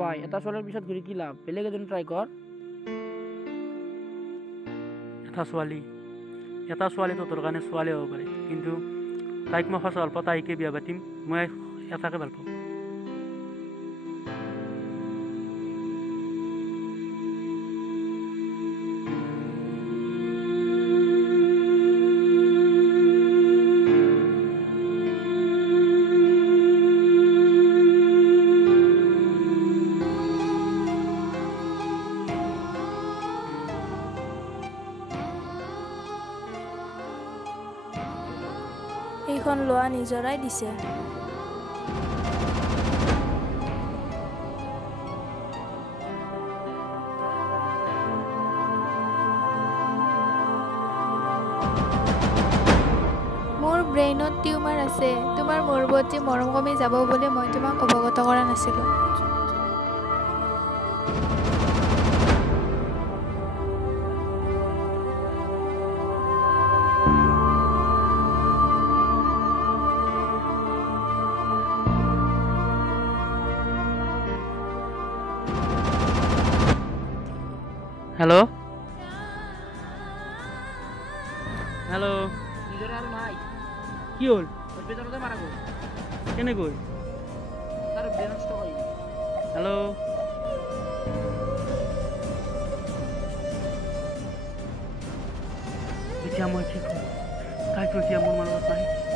ভাই এটা ছোৱালীৰ পিছত ঘূৰি কি লাভ, বেলেগ এজন ট্ৰাই কৰ। এটা ছোৱালী তোৰ কাৰণে ছোৱালী হ'ব পাৰে, কিন্তু তাইক মই সঁচা ভাল পাওঁ, তাইকে বিয়া পাতিম, মই এটাকে ভাল পাওঁ। এইখন লোৱা নিজৰাই দিছে। মোৰ ব্ৰেইনত টিউমাৰ আছে। তোমাৰ মোৰ প্ৰতি মৰম কমি যাব বুলি মই তোমাক অৱগত কৰা নাছিলোঁ। হেল্ল' হেল্ল' নিজৰ আৰু নাই কি হ'ল? হস্পিটেলতে মাৰা গ'ল। কেনেকৈ? ব্ৰেইন নষ্ট কৰি হেল্ল' এতিয়া মই কি কৰোঁ? তাইতো এতিয়া মোৰ মাজত নাই।